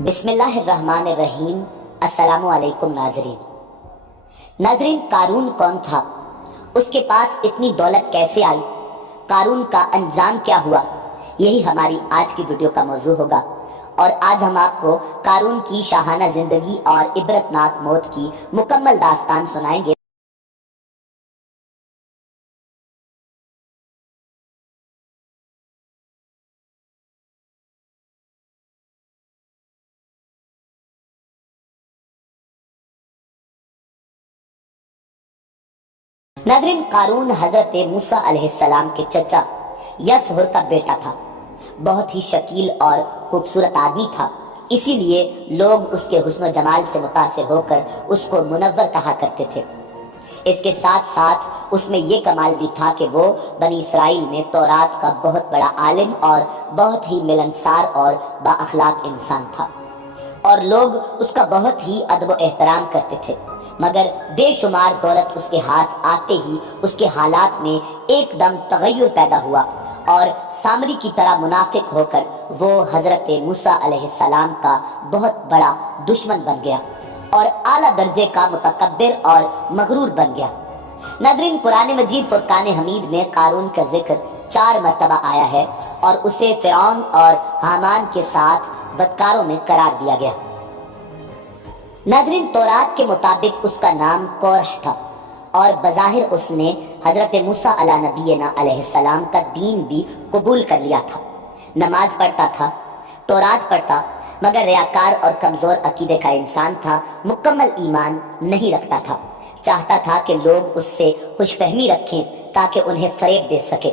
بسم اللہ الرحمن الرحیم۔ السلام علیکم ناظرین، قارون کون تھا؟ اس کے پاس اتنی دولت کیسے آئی؟ قارون کا انجام کیا ہوا؟ یہی ہماری آج کی ویڈیو کا موضوع ہوگا، اور آج ہم آپ کو قارون کی شاہانہ زندگی اور عبرتناک موت کی مکمل داستان سنائیں گے۔ ناظرین، قارون حضرت موسیٰ علیہ السلام کے چچا یسہر کا بیٹا تھا۔ بہت ہی شکیل اور خوبصورت آدمی تھا، اسی لیے لوگ اس کے حسن و جمال سے متاثر ہو کر اس کو منور کہا کرتے تھے۔ اس کے ساتھ ساتھ اس میں یہ کمال بھی تھا کہ وہ بنی اسرائیل میں تورات کا بہت بڑا عالم اور بہت ہی ملنسار اور با اخلاق انسان تھا، اور لوگ اس کا بہت ہی ادب و احترام کرتے تھے۔ مگر بے شمار دولت اس کے ہاتھ آتے ہی اس کے حالات میں ایک دم تغیر پیدا ہوا، اور سامری کی طرح منافق ہو کر وہ حضرت موسیٰ علیہ السلام کا بہت بڑا دشمن بن گیا اور اعلیٰ درجے کا متکبر اور مغرور بن گیا۔ ناظرین، قرآن مجید فرقان حمید میں قارون کا ذکر 4 مرتبہ آیا ہے، اور اسے فرعون اور حامان کے ساتھ بدکاروں میں قرار دیا گیا۔ ناظرین، تورات کے مطابق اس کا نام کورح تھا، اور بظاہر اس نے حضرت موسیٰ علیہ نبینا علیہ السلام کا دین بھی قبول کر لیا تھا۔ نماز پڑھتا تھا، تورات پڑھتا، مگر ریاکار اور کمزور عقیدے کا انسان تھا، مکمل ایمان نہیں رکھتا تھا۔ چاہتا تھا کہ لوگ اس سے خوش فہمی رکھیں تاکہ انہیں فریب دے سکے۔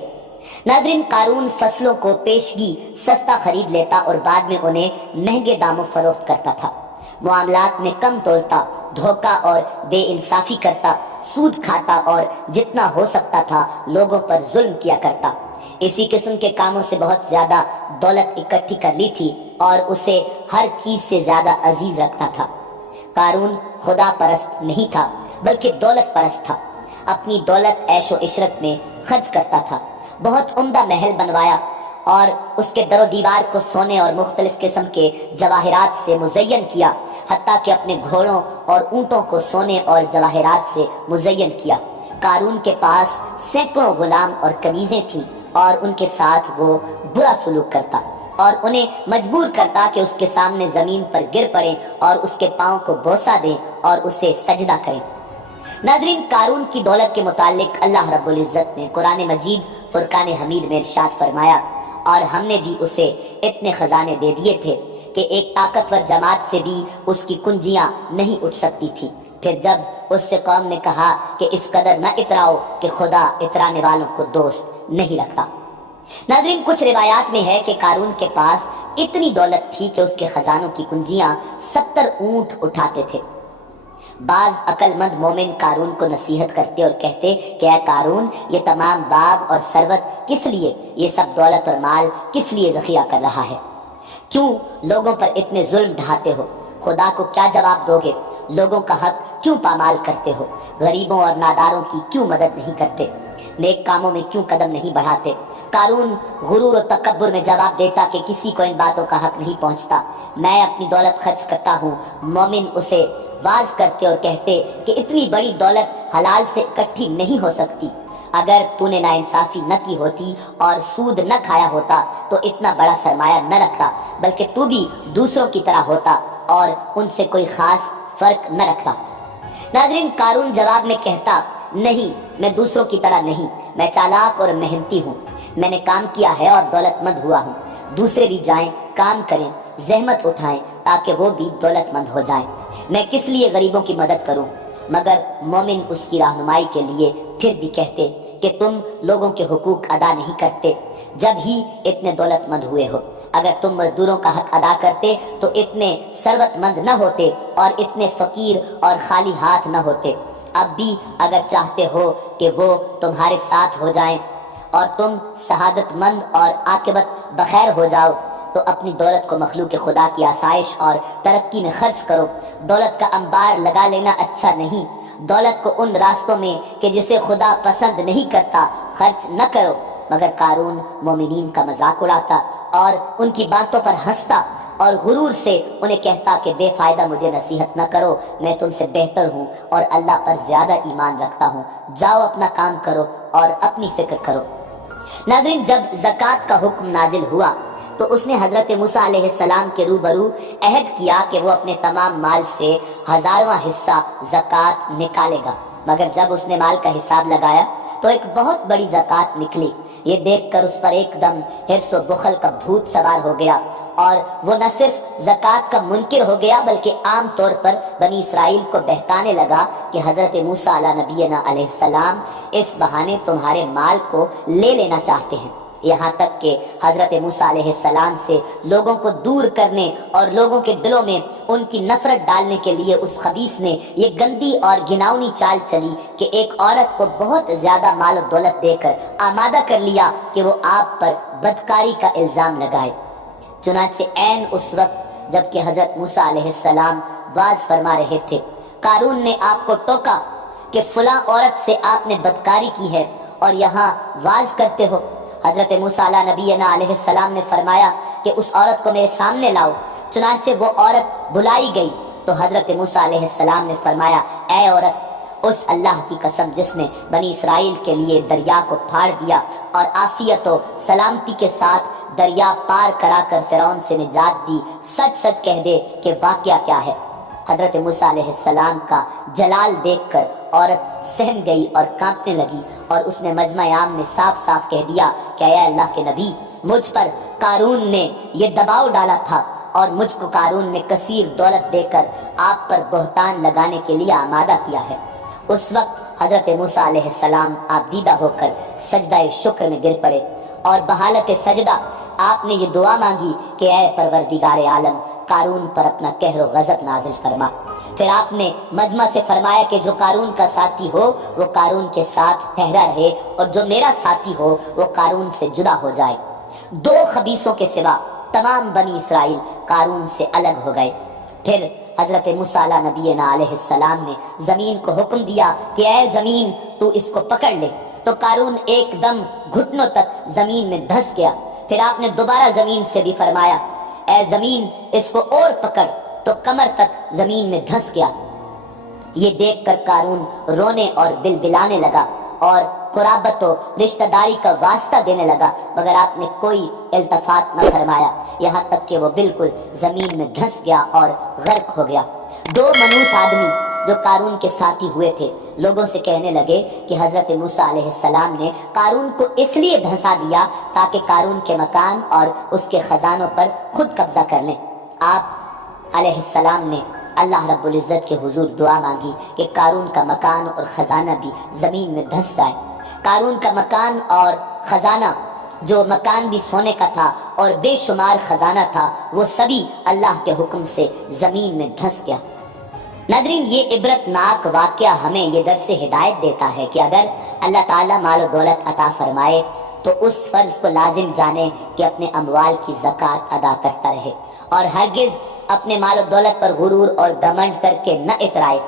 ناظرین، قارون فصلوں کو پیشگی سستا خرید لیتا اور بعد میں انہیں مہنگے داموں فروخت کرتا تھا۔ معاملات میں کم تولتا، دھوکہ اور بے انصافی کرتا، سود کھاتا، اور جتنا ہو سکتا تھا لوگوں پر ظلم کیا کرتا۔ اسی قسم کے کاموں سے بہت زیادہ دولت اکٹھی کر لی تھی، اور اسے ہر چیز سے زیادہ عزیز رکھتا تھا۔ قارون خدا پرست نہیں تھا، بلکہ دولت پرست تھا۔ اپنی دولت عیش و عشرت میں خرچ کرتا تھا۔ بہت عمدہ محل بنوایا، اور اس کے در و دیوار کو سونے اور مختلف قسم کے جواہرات سے مزین کیا، حتیٰ کہ اپنے گھوڑوں اور اونٹوں کو سونے اور جواہرات سے مزین کیا۔ قارون کے پاس سینکڑوں غلام اور کنیزیں تھیں، اور ان کے ساتھ وہ برا سلوک کرتا اور انہیں مجبور کرتا کہ اس کے سامنے زمین پر گر پڑیں اور اس کے پاؤں کو بوسہ دیں اور اسے سجدہ کریں۔ ناظرین، قارون کی دولت کے متعلق اللہ رب العزت نے قرآن مجید فرقان حمید میں ارشاد فرمایا، اور ہم نے بھی اسے اتنے خزانے دے دیے تھے کہ ایک طاقتور جماعت سے بھی اس کی کنجیاں نہیں اٹھ سکتی تھی۔ پھر جب اس سے قوم نے کہا کہ اس قدر نہ اتراؤ کہ خدا اترانے والوں کو دوست نہیں رکھتا۔ ناظرین، کچھ روایات میں ہے کہ قارون کے پاس اتنی دولت تھی کہ اس کے خزانوں کی کنجیاں 70 اونٹ اٹھاتے تھے۔ بعض عقل مند مومن قارون کو نصیحت کرتے اور کہتے کہ اے قارون، یہ تمام باغ اور ثروت کس لیے؟ یہ سب دولت اور مال کس لیے ذخیرہ کر رہا ہے؟ کیوں لوگوں پر اتنے ظلم ڈھاتے ہو؟ خدا کو کیا جواب دو گے؟ لوگوں کا حق کیوں پامال کرتے ہو؟ غریبوں اور ناداروں کی کیوں مدد نہیں کرتے؟ نیک کاموں میں کیوں قدم نہیں بڑھاتے؟ قارون غرور و تکبر میں جواب دیتا کہ کسی کو ان باتوں کا حق نہیں پہنچتا، میں اپنی دولت خرچ کرتا ہوں۔ مومن اسے واز کرتے اور کہتے کہ اتنی بڑی دولت حلال سے اکٹھی نہیں ہو سکتی۔ اگر تو نے ناانصافی نہ کی ہوتی اور سود نہ کھایا ہوتا تو اتنا بڑا سرمایہ نہ رکھتا، بلکہ تو بھی دوسروں کی طرح ہوتا اور ان سے کوئی خاص فرق نہ رکھتا۔ ناظرین، قارون جواب میں کہتا، نہیں، میں دوسروں کی طرح نہیں، میں چالاک اور محنتی ہوں، میں نے کام کیا ہے اور دولت مند ہوا ہوں۔ دوسرے بھی جائیں، کام کریں، زحمت اٹھائیں تاکہ وہ بھی دولت مند ہو جائیں۔ میں کس لیے غریبوں کی مدد کروں؟ مگر مومن اس کی رہنمائی کے لیے پھر بھی کہتے کہ تم لوگوں کے حقوق ادا نہیں کرتے جب ہی اتنے دولت مند ہوئے ہو۔ اگر تم مزدوروں کا حق ادا کرتے تو اتنے ثروت مند نہ ہوتے اور اتنے فقیر اور خالی ہاتھ نہ ہوتے۔ اب بھی اگر چاہتے ہو کہ وہ تمہارے ساتھ ہو جائیں اور تم سعادت مند اور عاقبت بخیر ہو جاؤ، تو اپنی دولت کو مخلوق خدا کی آسائش اور ترقی میں خرچ کرو۔ دولت کا انبار لگا لینا اچھا نہیں۔ دولت کو ان راستوں میں کہ جسے خدا پسند نہیں کرتا خرچ نہ کرو۔ مگر قارون مومنین کا مذاق اڑاتا اور ان کی باتوں پر ہنستا اور غرور سے انہیں کہتا کہ بے فائدہ مجھے نصیحت نہ کرو، میں تم سے بہتر ہوں اور اللہ پر زیادہ ایمان رکھتا ہوں، جاؤ اپنا کام کرو اور اپنی فکر کرو۔ ناظرین، جب زکوٰۃ کا حکم نازل ہوا تو اس نے حضرت موسیٰ علیہ السلام کے روبرو عہد کیا کہ وہ اپنے تمام مال سے 1000واں حصہ زکوٰۃ نکالے گا، مگر جب اس نے مال کا حساب لگایا تو ایک بہت بڑی زکوٰۃ نکلی۔ یہ دیکھ کر اس پر ایک دم حرص و بخل کا بھوت سوار ہو گیا اور وہ نہ صرف زکوٰۃ کا منکر ہو گیا بلکہ عام طور پر بنی اسرائیل کو بہکانے لگا کہ حضرت موسیٰ علیہ نبینا علیہ السلام اس بہانے تمہارے مال کو لے لینا چاہتے ہیں، یہاں تک کہ حضرت موسیٰ علیہ السلام سے لوگوں کو دور کرنے اور لوگوں کے دلوں میں ان کی نفرت ڈالنے کے لیے اس خبیث نے یہ گندی اور گھناؤنی چال چلی کہ ایک عورت کو بہت زیادہ مال و دولت دے کر آمادہ کر لیا کہ وہ آپ پر بدکاری کا الزام لگائے۔ چنانچہ عین اس وقت جب کہ حضرت موسیٰ علیہ السلام واز فرما رہے تھے، قارون نے آپ کو ٹوکا کہ فلاں عورت سے آپ نے بدکاری کی ہے اور یہاں واز کرتے ہو۔ حضرت موسیٰ علیہ نبینا علیہ السلام نے فرمایا کہ اس عورت کو میرے سامنے لاؤ۔ چنانچہ وہ عورت بلائی گئی تو حضرت موسیٰ علیہ السلام نے فرمایا، اے عورت، اس اللہ کی قسم جس نے بنی اسرائیل کے لیے دریا کو پھاڑ دیا اور عافیت و سلامتی کے ساتھ دریا پار کرا کر فرعون سے نجات دی، سچ سچ کہہ دے کہ واقعہ کیا ہے۔ حضرت موسیٰ علیہ السلام کا جلال دیکھ کر عورت سہم گئی اور کانپنے لگی اور اس نے مجمع عام میں صاف صاف کہہ دیا کہ اے اللہ کے نبی، مجھ پر قارون نے یہ دباؤ ڈالا تھا اور مجھ کو قارون نے کثیر دولت دے کر آپ پر بہتان لگانے کے لیے آمادہ کیا ہے۔ اس وقت حضرت موسیٰ علیہ السلام آبدیدہ ہو کر سجدہ شکر میں گر پڑے اور بحالت سجدہ آپ نے یہ دعا مانگی کہ اے پروردگار عالم، قارون پر اپنا قہر و غضب نازل فرما۔ پھر آپ نے مجمع سے فرمایا کہ جو قارون کا ساتھی ہو وہ قارون کے ساتھ ٹھہرا رہے اور جو میرا ساتھی ہو وہ قارون سے جدا ہو جائے۔ 2 خبیثوں کے سوا تمام بنی اسرائیل قارون سے الگ ہو گئے۔ پھر حضرت موسیٰ علیہ نبینا علیہ السلام نے زمین کو حکم دیا کہ اے زمین، تو اس کو پکڑ لے، تو قارون ایک دم گھٹنوں تک زمین میں دھس گیا۔ پھر آپ نے دوبارہ زمین سے بھی فرمایا، اے زمین، اس کو اور پکڑ، تو کمر تک زمین میں دھس گیا۔ یہ دیکھ کر قارون رونے اور بلبلانے لگا اور قرابت و رشتہ داری کا واسطہ دینے لگا، مگر آپ نے کوئی التفات نہ فرمایا، یہاں تک کہ وہ بالکل زمین میں دھس گیا اور غرق ہو گیا۔ 2 منحوس آدمی جو قارون کے ساتھی ہوئے تھے لوگوں سے کہنے لگے کہ حضرت موسیٰ علیہ السلام نے قارون کو اس لیے دھنسا دیا تاکہ قارون کے مکان اور اس کے خزانوں پر خود قبضہ کر لیں۔ آپ علیہ السلام نے اللہ رب العزت کے حضور دعا مانگی کہ قارون کا مکان اور خزانہ بھی زمین میں دھس جائے۔ قارون کا مکان اور خزانہ، جو مکان بھی سونے کا تھا اور بے شمار خزانہ تھا، وہ سبھی اللہ کے حکم سے زمین میں دھس گیا۔ ناظرین، یہ عبرت ناک واقعہ ہمیں یہ درس ہدایت دیتا ہے کہ اگر اللہ تعالیٰ مال و دولت عطا فرمائے تو اس فرض کو لازم جانے کہ اپنے اموال کی زکوٰۃ ادا کرتا رہے اور ہرگز اپنے مال و دولت پر غرور اور گھمنڈ کر کے نہ اترائے۔